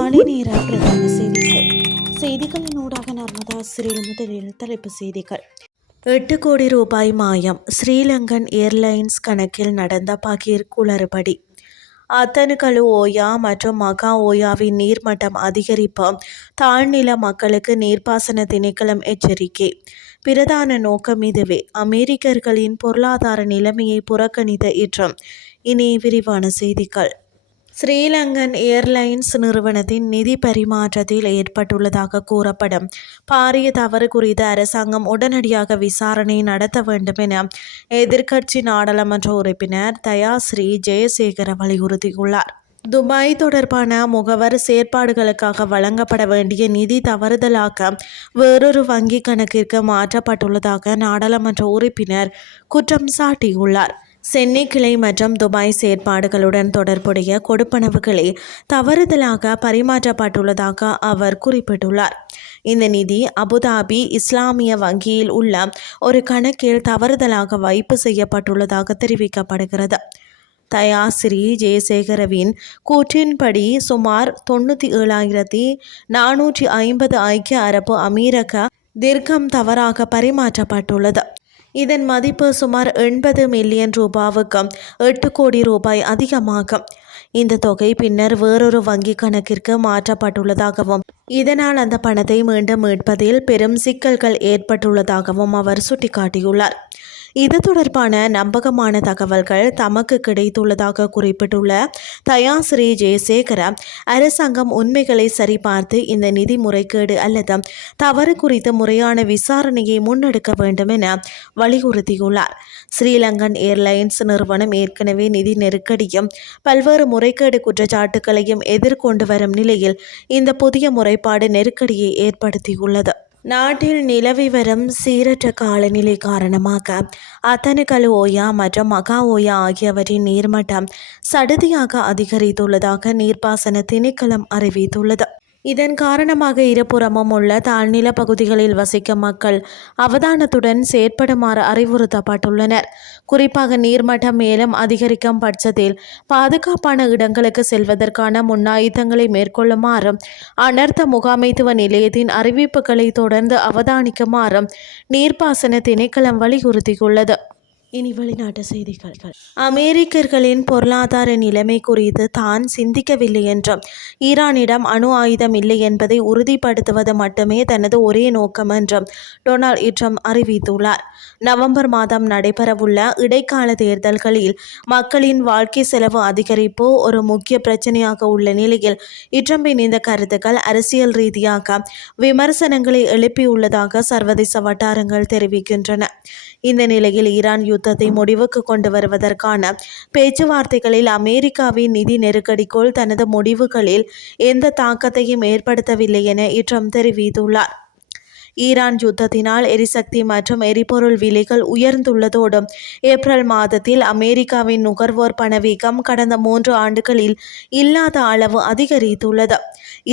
காலை நேர பிரதான செய்திகளின் ஊடாக நர்மதா சிறில் முதலில் தலைப்பு செய்திகள். 8 கோடி ரூபாய் மாயம். ஸ்ரீலங்கன் ஏர்லைன்ஸ் கணக்கில் நடந்த பகீர் குளறுபடி. அத்தனுக்கலு ஓயா மற்றும் மகா ஓயாவின் நீர்மட்டம் அதிகரிப்பு. தாழ்நில மக்களுக்கு நீர்ப்பாசன திணைக்களம் எச்சரிக்கை. பிரதான நோக்கம் இதுவே. அமெரிக்கர்களின் பொருளாதார நிலைமையை புறக்கணித்த இற்றம். இனி விரிவான செய்திகள். ஸ்ரீலங்கன் ஏர்லைன்ஸ் நிறுவனத்தின் நிதி பரிமாற்றத்தில் ஏற்பட்டுள்ளதாக கூறப்படும் பாரிய தவறு குறித்து அரசாங்கம் உடனடியாக விசாரணை நடத்த வேண்டும் என எதிர்க்கட்சி நாடாளுமன்ற உறுப்பினர் தயாஸ்ரீ ஜெயசேகர வலியுறுத்தியுள்ளார். துபாய் தொடர்பான முகவர் செயற்பாடுகளுக்காக வழங்கப்பட வேண்டிய நிதி தவறுதலாக வேறொரு வங்கி கணக்கிற்கு மாற்றப்பட்டுள்ளதாக நாடாளுமன்ற உறுப்பினர் குற்றம் சாட்டியுள்ளார். சென்னை கிளை மற்றும் துபாய் செயற்பாடுகளுடன் தொடர்புடைய கொடுப்பனவுகளே தவறுதலாக பரிமாற்றப்பட்டுள்ளதாக அவர் குறிப்பிட்டுள்ளார். இந்த நிதி அபுதாபி இஸ்லாமிய வங்கியில் உள்ள ஒரு கணக்கில் தவறுதலாக வைப்பு செய்யப்பட்டுள்ளதாக தெரிவிக்கப்படுகிறது. தயாஸ்ரீ ஜெயசேகரவின் கூற்றின்படி சுமார் 97,450 ஐக்கிய அரபு அமீரக திர்கம் தவறாக பரிமாற்றப்பட்டுள்ளது. இதன் மதிப்பு சுமார் 80 மில்லியன் ரூபாவுக்கு 8 கோடி ரூபாய் அதிகமாகும். இந்த தொகை பின்னர் வேறொரு வங்கி கணக்கிற்கு மாற்றப்பட்டுள்ளதாகவும் இதனால் அந்த பணத்தை மீண்டும் மீட்பதில் பெரும் சிக்கல்கள் ஏற்பட்டுள்ளதாகவும் அவர் சுட்டிக்காட்டியுள்ளார். இது தொடர்பான நம்பகமான தகவல்கள் தமக்கு கிடைத்துள்ளதாக குறிப்பிட்டுள்ள தயாஸ்ரீ ஜெயசேகர அரசாங்கம் உண்மைகளை சரிபார்த்து இந்த நிதி முறைகேடு அல்லது தவறு குறித்து முறையான விசாரணையை முன்னெடுக்க வேண்டும் என வலியுறுத்தியுள்ளார். ஸ்ரீலங்கன் ஏர்லைன்ஸ் நிறுவனம் ஏற்கனவே நிதி நெருக்கடியும் பல்வேறு முறைகேடு குற்றச்சாட்டுகளையும் எதிர்கொண்டு வரும் நிலையில் இந்த புதிய முறைப்பாடு நெருக்கடியை ஏற்படுத்தியுள்ளது. நாட்டில் நிலவி வரும் சீரற்ற காலநிலை காரணமாக அத்தனுக்கலு ஓயா மற்றும் மகா ஓயா ஆகியவற்றின் நீர்மட்டம் சடுதியாக அதிகரித்துள்ளதாக நீர்ப்பாசன திணைக்களம் அறிவித்துள்ளது. இதன் காரணமாக இருபுறமும் உள்ள தாழ்நில பகுதிகளில் வசிக்கும் மக்கள் அவதானத்துடன் செயற்படுமாறு அறிவுறுத்தப்பட்டுள்ளனர். குறிப்பாக நீர்மட்டம் மேலும் அதிகரிக்கும் பட்சத்தில் பாதுகாப்பான இடங்களுக்கு செல்வதற்கான முன்னாயுதங்களை மேற்கொள்ளுமாறும் அனர்த்த முகாமைத்துவ நிலையத்தின் அறிவிப்புகளை தொடர்ந்து அவதானிக்குமாறும் நீர்ப்பாசன திணைக்களம் வலியுறுத்தியுள்ளது. இனி வெளிநாட்டு செய்திகள். அமெரிக்கர்களின் பொருளாதார நிலைமை குறித்து தான் சிந்திக்கவில்லை என்றும் ஈரானிடம் அணு ஆயுதம் இல்லை என்பதை உறுதிப்படுத்துவது மட்டுமே தனது ஒரே நோக்கம் என்றும் டொனால்ட் ட்ரம்ப் அறிவித்துள்ளார். நவம்பர் மாதம் நடைபெறவுள்ள இடைக்கால தேர்தல்களில் மக்களின் வாழ்க்கை செலவு அதிகரிப்பு ஒரு முக்கிய பிரச்சனையாக உள்ள நிலையில் ட்ரம்பின் இந்த கருத்துக்கள் அரசியல் ரீதியாக விமர்சனங்களை எழுப்பியுள்ளதாக சர்வதேச வட்டாரங்கள் தெரிவிக்கின்றன. இந்த நிலையில் ஈரான் யுத்தத்தை முடிவுக்கு கொண்டு வருவதற்கான பேச்சுவார்த்தைகளில் அமெரிக்காவின் நிதி நெருக்கடிக்குள் தனது முடிவுகளில் எந்த தாக்கத்தையும் ஏற்படுத்தவில்லை என ட்ரம்ப் தெரிவித்துள்ளார். ஈரான் யுத்தத்தினால் எரிசக்தி மற்றும் எரிபொருள் விலைகள் உயர்ந்துள்ளதோடு ஏப்ரல் மாதத்தில் அமெரிக்காவின் நுகர்வோர் பணவீக்கம் கடந்த 3 ஆண்டுகளில் இல்லாத அளவு அதிகரித்துள்ளது.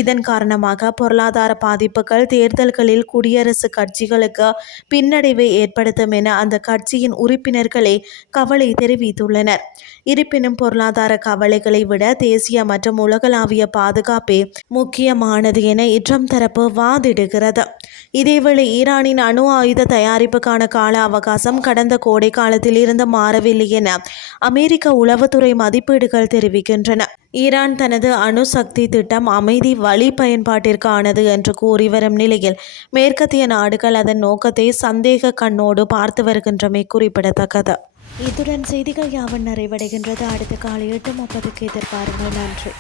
இதன் காரணமாக பொருளாதார பாதிப்புகள் தேர்தல்களில் குடியரசுக் கட்சிகளுக்கு பின்னடைவை ஏற்படுத்தும் என அந்த கட்சியின் உறுப்பினர்களே கவலை தெரிவித்துள்ளனர். இருப்பினும் பொருளாதார கவலைகளை விட தேசிய மற்றும் உலகளாவிய பாதுகாப்பே முக்கியமானது என ட்ரம்ப் தரப்பு வாதிடுகிறது. இதேவேளை ஈரானின் அணு ஆயுத தயாரிப்புக்கான கால அவகாசம் கடந்த கோடை காலத்தில் இருந்து மாறவில்லை என அமெரிக்க உளவுத்துறை மதிப்பீடுகள் தெரிவிக்கின்றன. ஈரான் தனது அணுசக்தி திட்டம் அமைதி வழி பயன்பாட்டிற்கானது என்று கூறி வரும் நிலையில் மேற்கத்திய நாடுகள் அதன் நோக்கத்தை சந்தேக கண்ணோடு பார்த்து வருகின்றமை குறிப்பிடத்தக்கது. இத்துடன் செய்திகள் யாவன் நிறைவடைகின்றது. அடுத்த காலை 8:30 எதிர்பாருங்கள். நன்றி.